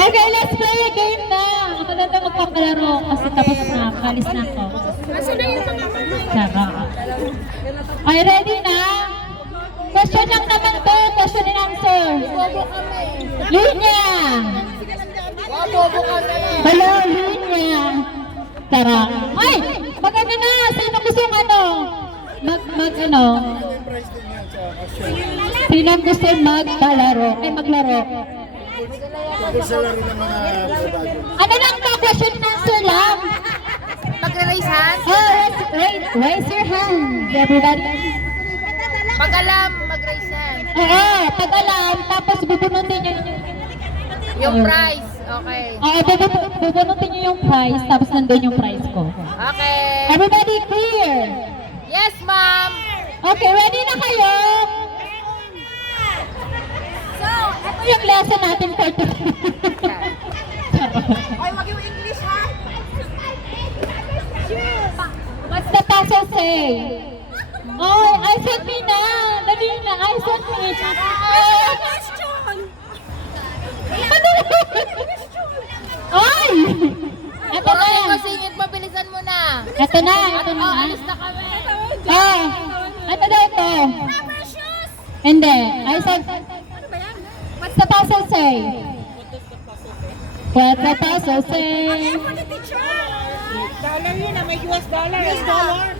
Okay, let's play a game na. Ako na daw magpapalaro kasi tapos na. Kalis na ako. Sarap. Ay, ready na? Question lang naman to. Question and answer. Linya. Hello, Linya. Tara. Ay, maganda na. Sino gusto ano? Ano? Sino gusto magpalaro? Ay, maglaro. Ano lang to? Question and answer lang. Mag-raise hands? Oh, raise your hand, everybody. Pag alam, mag-raise hands. Oo, pag alam, tapos bubunutin nyo Yung prize, okay. bubunutin nyo yung prize, tapos nandun yung prize ko. Okay. Everybody clear? Yes, ma'am. Okay, ready na kayo? So, ito yung lesson natin for today. Ay, wag yung English, ha? What's the puzzle say? Oh, I said me na. Dali na, I said me. Question! Ay! Ito na. Okay, masingit, mabilisan mo na. Ito na, ito na. Alis na kami. Oh, ano daw ito? Hindi. I said, what's the puzzle say? What's the puzzle say? Dollar yun na, may US dollar. US dollar.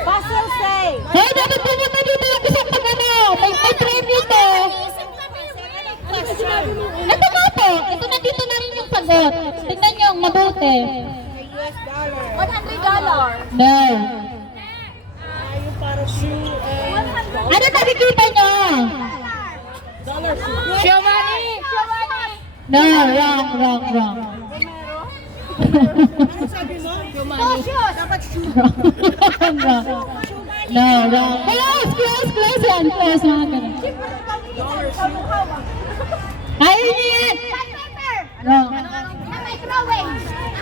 Puzzle say. Hoy, dapat pumunta dito yung isang pag-ano. May premyo to. Ito nga po. Ito nandito na rin yung sagot. Tingnan nyo, mabuti. US dollar. $100. No. Yung para shoe and Ano nakikita nyo? dollar shoe. Show money. No, wrong. Ano sabi mo? Dapat shoe. Wrong. No, wrong. Close yan. Close, mga ganun. Dollar shoe. Ayun nyo yan. Wrong.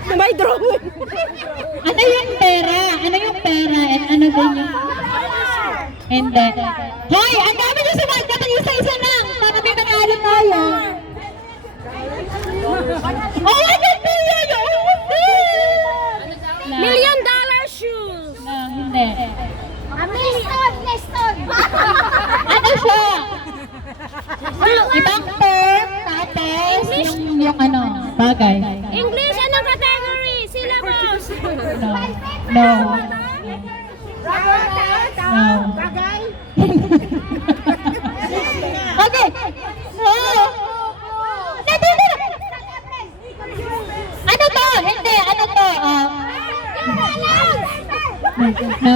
May drawing. Ano yung pera? Ano yung pera? And ano din yung... Hindi. Hoy, ang dami nyo sumagot. Dapat yung isa-isa lang. Para may manalo tayo. Oh, ano po yan? $1 million shoes. No, hindi. Neston. Ano siya? Ibang term, tapos yung ano, bagay. English, anong category? Syllabus. No. No. No. Bagay. Okay. Oh. Ano to? Hindi. Ano to? No. Oh my God! No.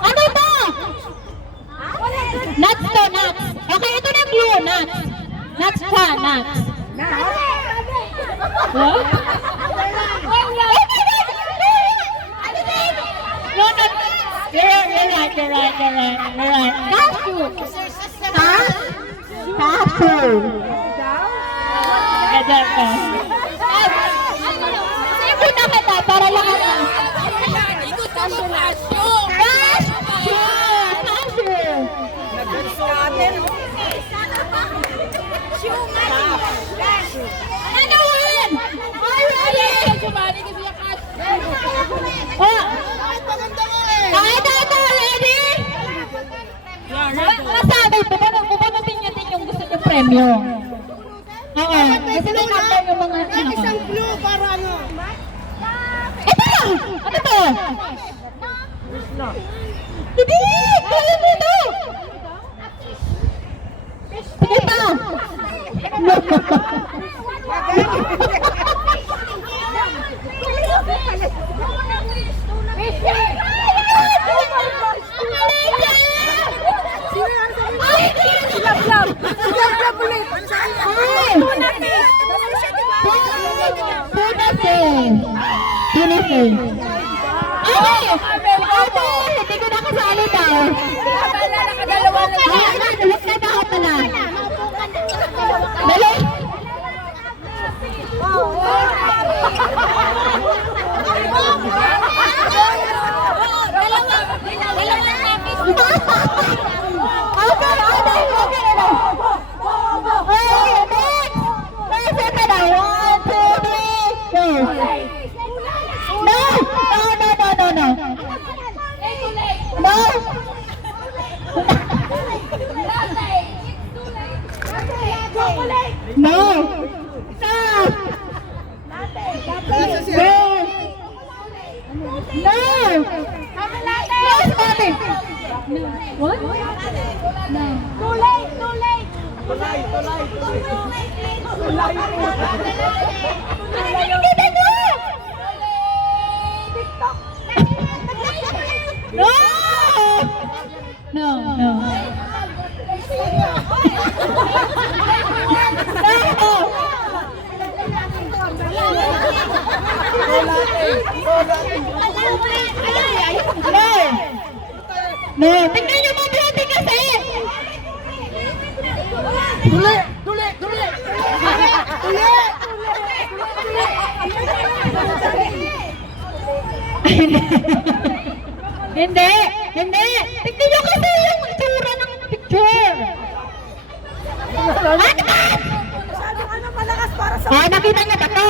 Ano to? Nuts to, nuts. Okay, ito na yung blue, nuts. Nuts siya, nuts. What? No. You're right. Cashew. Ganyan ka. Save na kita para lang ano. Ano yun? Ready? Masabi, bubunutin niya din yung gusto niyong premyo. Oo. Kasi may number yung mga ano. Isang blue para ano? Ito! Ano to? Hindi! Kaya mo ito! Sige pa! Tunisi. Ay! Ate! Hindi ko nakasali daw. Nakadalawa na Ay, ano? Huwag na daw pala. Dali! No, Spotty. No. What? No. Too late, too late. Nakikita nyo! No! No, no. No! No! Tingnan nyo mabuti kasi! Hindi! Hindi! Tingnan nyo kasi yung itsura ng picture! Ano ba? Ah, nakita niya ba ito?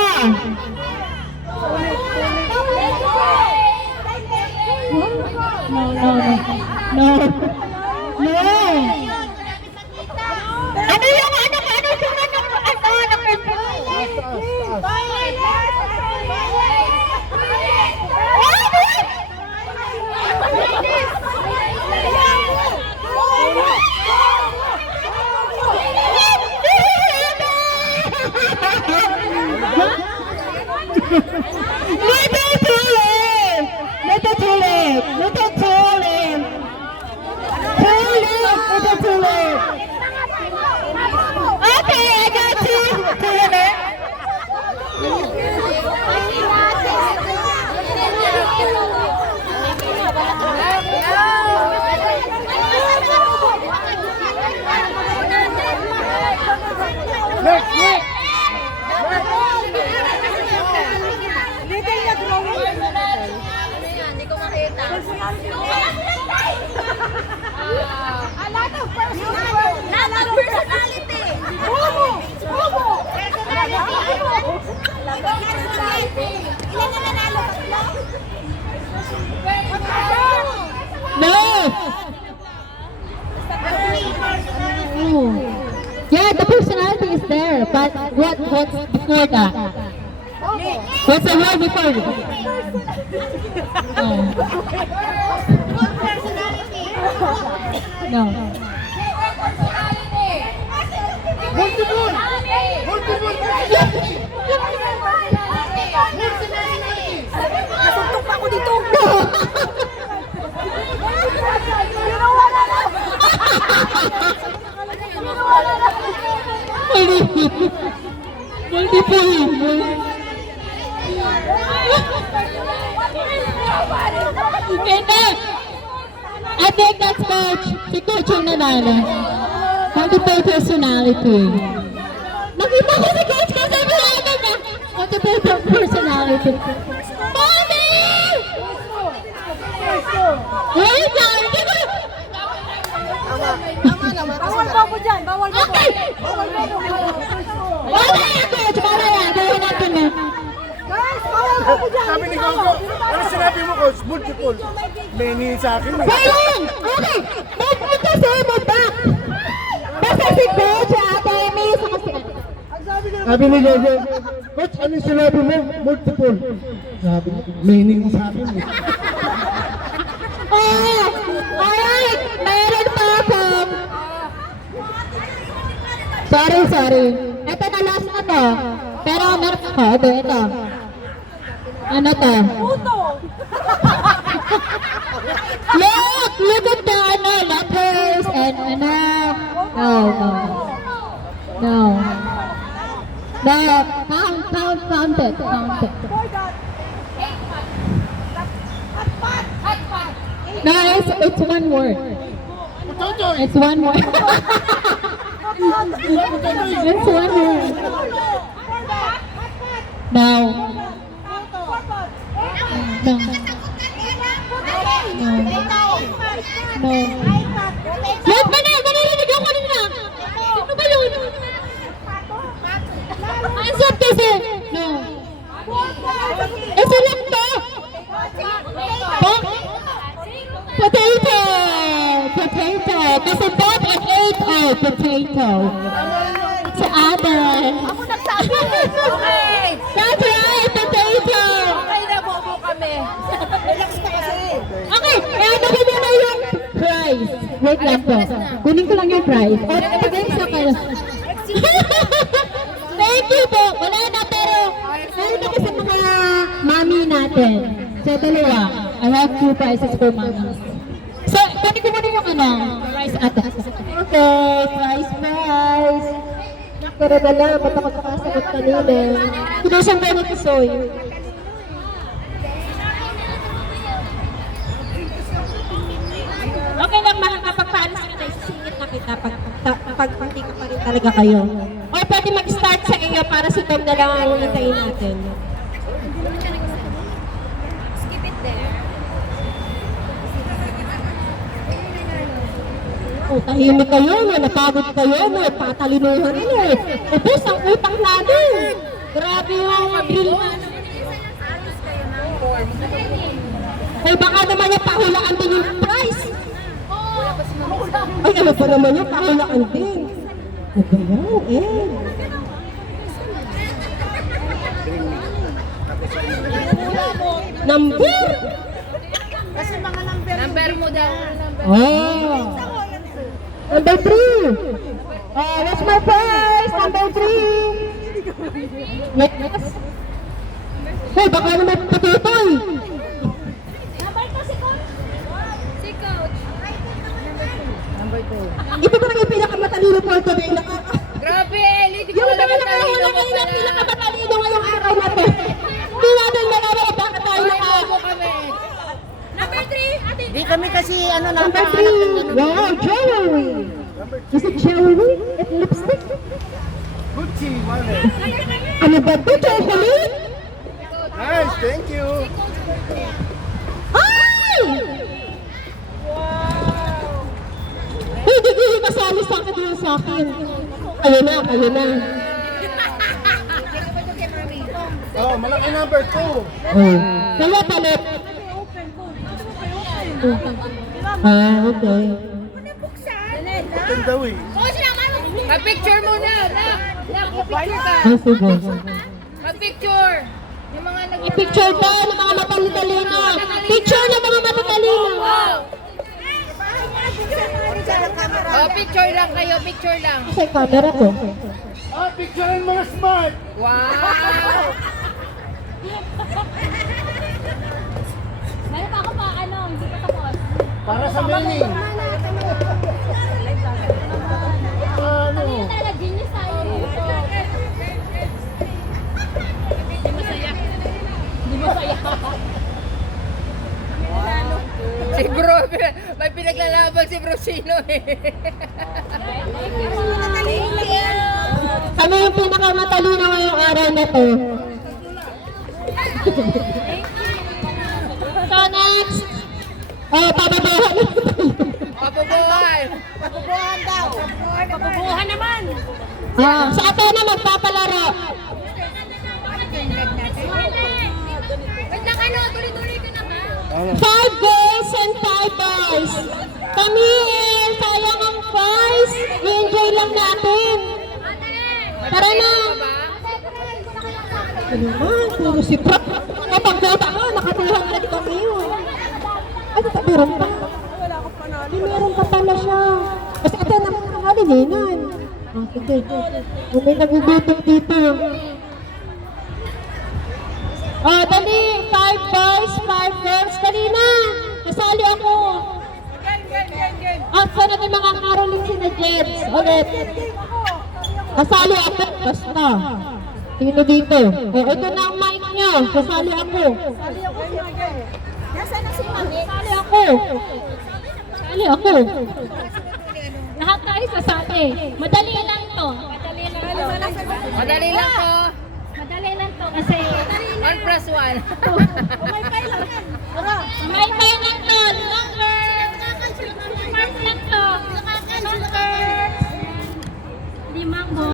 No, no, no. No. No. Ano yung ano itsura ng Little too late! Little too late! Little too late! Too late! Little too late! Okay, I got you! Too late! No! Oh. Yeah, the personality is there, but what's before that? What's the word before that? Oh. No. Nasuntok pa ako dito. Hindi! I think that's coach. Si coach yung nanalo. Multiple personality. Nakita ko si coach kasi mayaman na. Multiple personality. Mommy! Wait lang! Hindi ko... Bawal ba ako dyan? Bawal ba ako? Okay! Wala yan, coach! Wala yan! Gawin natin na. Guys, bawal ba ako dyan? Sabi ni Gogo, ano sinabi mo, coach? Multiple. Many sa akin. Wait lang! Okay! Move mo kasi, move back! Basta si coach, ate, may isa kasi. Sabi ni Gogo, coach, ano sinabi mo? Multiple. Sabi niya, many sa akin. Oh! Alright! Meron pa akong... Sorry. Ito na last na to. Pero meron ako. Ito. Ano to? Look at the letters and No. Count it. No, it's one word. It's one word. It's one word. No. Yes, manarinig ako kanina. Sino ba yun? Answer kasi. No. Isa lang to. Potato. Kasi Bob and 8 potato. Sa other. Ako nagsabi. Okay. That's right, potato. Okay na, bobo kami. Wait lang po. Kunin ko lang yung prize. O, pag-isa kayo. Thank you po. Wala na, pero meron na kasi mga mami natin. So, dalawa. I have 2 prizes for mami. So, kunin ko muna yung prize ata. Okay, prize. Pero wala, ba't ako nakasagot kanina? Kinusang ba ni Tisoy? Okay lang, mahal, kapag paalis ka na, isisingit na kita pag hindi ka pa rin talaga kayo. O pwede mag-start sa iyo para si Tom na lang ang hintayin natin. Skip it there. O, tahimik kayo, napagod kayo, patalinuhan nyo eh. Ubus ang utang natin. Grabe yung Abril na. Ay, baka naman yung pahulaan din yung price. Ay, ano pa naman yung pahulaan din. Ano ba yan, Number? Kasi mga number mo daw. Oh. Number 3. What's my prize? Number 3. Yes. Hey, baka naman patutoy. Number 2 si Coach. Si Coach. Ito ko lang yung pinakamatalino po ito na yung Grabe, Ellie, di ko yung alam naman na nakahula kayo ng pinakamatalino ngayong araw na to. Hindi natin malaman kung bakit tayo kami. Number 3, ate. Di kami kasi Number 3. Wow, jewelry. Is it jewelry? It lipstick? Gucci, wallet. Ano ba ito? Chocolate? Nice, thank you. Ay! Hindi kasali sa akin yun sa akin. Ayun na. Oh, malaki number 2. Oh. Kaya palit. Okay. Ganda eh. Coach naman. Mag-picture muna, na. Mag-picture ka. Sige. Mag-picture. Yung mga I-picture ba ng mga matatalino? Picture ng mga matatalino. Oh, picture lang kayo, picture lang. Kasi camera ko. Ah, picturein mga smart. Wow! Meron pa ako pa, hindi pa tapos. Para sa meaning. Ano? Genius tayo. Di masaya. Si bro, may pinaglalaban si Bro Sino eh. Kami yung pinakamatalino ngayong araw na to. So next. Pababahan. Papubuhay! Papubuhan daw. Papubuhan naman. Sa ato na magpapalaro. Wait lang, tuloy-tuloy ka naman. 5 girls and 5 boys. Kami, sayang ang prize. I-enjoy lang natin. Tara na. Ano naman, puro si Prop. Kapag bota ka, nakatihang na kami yun. Ay, meron pa. Meron pa pala siya. Kasi ito naman ang halilinan. Sige. Kung may nagugutom dito. Dali. 5 boys, 5 girls. Dali na. Nasali ako. Sunod yung mga Caroline sina Jets. Ulit. Nasali ako. Basta. Sino dito? Ito na ang mic niyo. Nasali ako. Nasaan na si Mami? Nasali ako. Nasali ako. Lahat tayo sasali. Madali lang to. Madali lang to. Madali lang to kasi 1+1. may kailangan. May lang